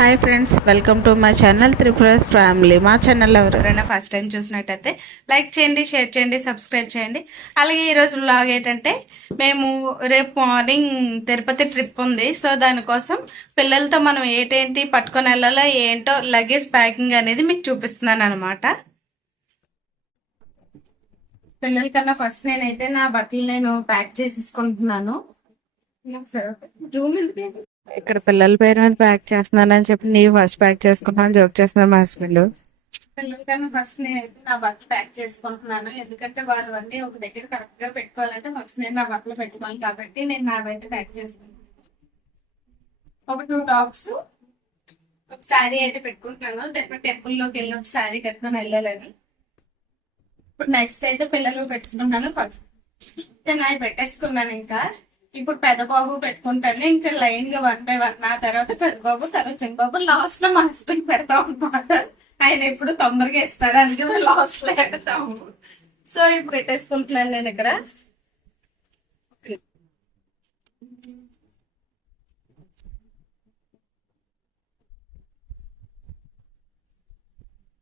Hi friends welcome to my channel Tripura's family. మా channel ఎవరైనా first time చూసినట్టయితే like చేయండి షేర్ చేయండి సబ్స్క్రైబ్ చేయండి. అలాగే ఈరోజు బ్లాగ్ ఏంటంటే మేము రేపు మార్నింగ్ తిరుపతి ట్రిప్ ఉంది. సో దానికోసం పిల్లలతో మనం ఏంటేంటి పట్టుకొని వెళ్ళాలో ఏంటో లగేజ్ ప్యాకింగ్ అనేది మీకు చూపిస్తున్నాను అనమాట పిల్లలకన్నా ఫస్ట్ నేనైతే నా బట్టలు నేను ప్యాక్ చేసేసుకుంటున్నాను. ఇక్కడ పిల్లల పేరు మీద ప్యాక్ చేస్తున్నానని చెప్పి నీవు ఫస్ట్ ప్యాక్ చేసుకుంటున్నాను జోక్ చేస్తున్నాను మా హస్బెండ్ పిల్లలకన్నా ఫస్ట్ నేనైతే నా బట్టలు ప్యాక్ చేసుకుంటున్నాను. ఎందుకంటే వారు అన్ని ఒక దగ్గర కరెక్ట్గా పెట్టుకోవాలంటే ఫస్ట్ నేను నా బట్టలు పెట్టుకోవాలి కాబట్టి నేను నా బయట ప్యాక్ చేసుకుంటున్నాను. ఒక టూ టాప్స్ ఒక శారీ అయితే పెట్టుకుంటున్నాను. దాని టెంపుల్లోకి వెళ్ళినప్పుడు శారీ కట్టుకొని వెళ్ళాలని. ఇప్పుడు నెక్స్ట్ అయితే పిల్లలు పెట్టుకున్నాను ఫస్ట్ నేను అవి పెట్టేసుకున్నాను ఇంకా. ఇప్పుడు పెద్ద బాబు పెట్టుకుంటాను ఇంకా లైన్గా వన్ బై వన్ నా తర్వాత పెద్ద బాబు తర్వాత చిన్న బాబు లాస్ట్లో మా హస్బెండ్ పెడతాం అనమాట ఆయన ఎప్పుడు తొందరగా ఇస్తాడు అందుకే మేము లాస్ట్లో పెడతాము. సో ఇప్పుడు పెట్టేసుకుంటున్నాను నేను ఇక్కడ.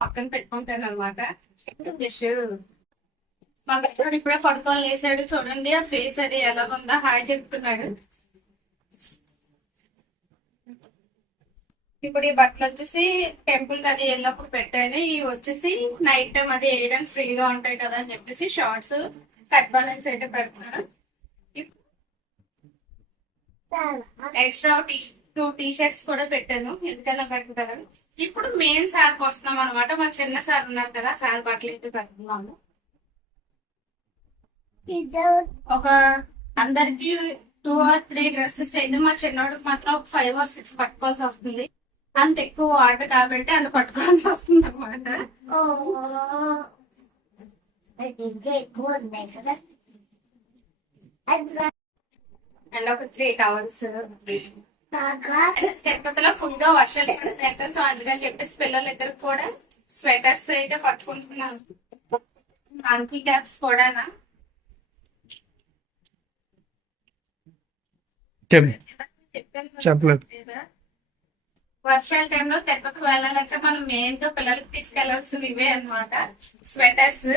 పక్కన పెట్టుకుంటాను అనమాట మా గడ్డ ఇప్పుడే పడుకొని లేసాడు చూడండి ఆ ఫేస్ అది ఎలా ఉందా. హాయ్ చెప్తున్నాడు. ఇప్పుడు ఈ బట్టలు వచ్చేసి టెంపుల్కి అది వెళ్ళినప్పుడు పెట్టాను. ఇవి వచ్చేసి నైట్ టైం అది వేయడం ఫ్రీగా ఉంటాయి కదా అని చెప్పేసి షార్ట్స్ కట్ బ్యాలెన్స్ అయితే పెడుతున్నాను ఎక్స్ట్రా టూ టీ షర్ట్స్ కూడా పెట్టాను. ఎందుకన్నా పెట్టుకుంటారు ఇప్పుడు మెయిన్ సార్కి వస్తున్నాం అనమాట మా చిన్న సార్ ఉన్నారు కదా సార్ బట్టలు అయితే పెడుతున్నాము ఒక అందరికి టూ ఆర్ త్రీ డ్రెస్సెస్ అయితే మా చిన్నోడికి మాత్రం ఒక ఫైవ్ ఆర్ సిక్స్ పట్టుకోవాల్సి వస్తుంది. అంత ఎక్కువ వాటర్ కాబట్టి అంత పట్టుకోవాల్సి వస్తుంది అనమాట అండ్ ఒక త్రీ టవల్స్ తిరుపతిలో ఫుల్గా వర్షాలు పడతాయి సో అందుకని చెప్పేసి పిల్లలు ఇద్దరు కూడా స్వెటర్స్ అయితే పట్టుకుంటున్నాను అంకిల్ క్యాప్స్ కూడానా? చెప్పలేదు. వర్షాల టైంలో తిరుపతికి వెళ్ళాలంటే మనం మెయిన్గా పిల్లలకి తీసుకెళ్ళాల్సిన ఇవే అనమాట స్వెటర్స్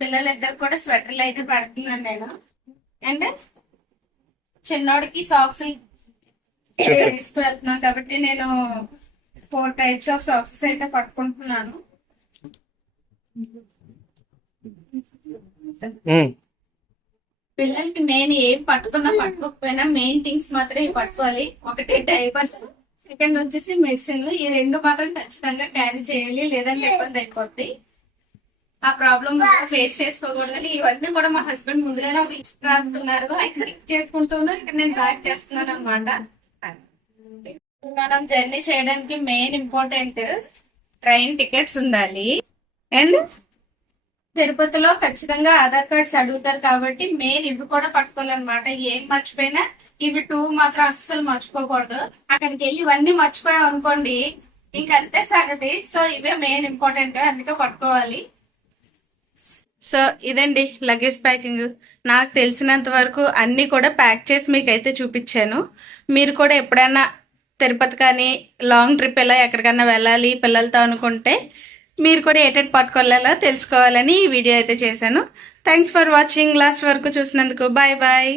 పిల్లలు ఇద్దరు కూడా స్వెటర్లు అయితే పడుతున్నాను నేను. అండ్ చిన్నోడికి సాక్స్ తీసుకువెళ్తున్నాను కాబట్టి నేను ఫోర్ టైప్స్ ఆఫ్ సాక్సెస్ అయితే పట్టుకుంటున్నాను. పిల్లలకి మెయిన్ ఏం పట్టుకున్నా పట్టుకోకపోయినా మెయిన్ థింగ్స్ మాత్రం ఇవి పట్టుకోవాలి. ఒకటి డైపర్స్ సెకండ్ వచ్చేసి మెడిసిన్ ఈ రెండు మాత్రం ఖచ్చితంగా క్యారీ చేయాలి లేదంటే ఇబ్బంది అయిపోద్ది. ఆ ప్రాబ్లమ్ ఫేస్ చేసుకోకూడదని ఇవన్నీ కూడా మా హస్బెండ్ ముందుగానే ఒక లిస్ట్ రాసుకున్నారు. ఆయన చేసుకుంటూనే ఇక్కడ నేను బ్యాక్ చేస్తున్నాను అనమాట మనం జర్నీ చేయడానికి మెయిన్ ఇంపార్టెంట్ ట్రైన్ టికెట్స్ ఉండాలి. అండ్ తిరుపతిలో ఖచ్చితంగా ఆధార్ కార్డ్స్ అడుగుతారు కాబట్టి మెయిన్ ఇవి కూడా పట్టుకోవాలన్నమాట. ఏం మర్చిపోయినా ఇవి టూ మాత్రం అస్సలు మర్చిపోకూడదు. అక్కడికి వెళ్ళి ఇవన్నీ మర్చిపోయాం అనుకోండి ఇంకంతే సంగతి సో ఇవే మెయిన్ ఇంపార్టెంట్ అందుకే పట్టుకోవాలి. సో ఇదండి లగేజ్ ప్యాకింగ్ నాకు తెలిసినంత వరకు అన్నీ కూడా ప్యాక్ చేసి మీకు అయితే చూపించాను. మీరు కూడా ఎప్పుడైనా తిరుపతి కానీ లాంగ్ ట్రిప్ ఎలా ఎక్కడికన్నా వెళ్ళాలి పిల్లలతో అనుకుంటే మీరు కూడా ఏటెడ్ పట్టుకోవాలో తెలుసుకోవాలని ఈ వీడియో అయితే చేశాను. థ్యాంక్స్ ఫర్ వాచింగ్ లాస్ట్ వరకు చూసినందుకు బాయ్ బాయ్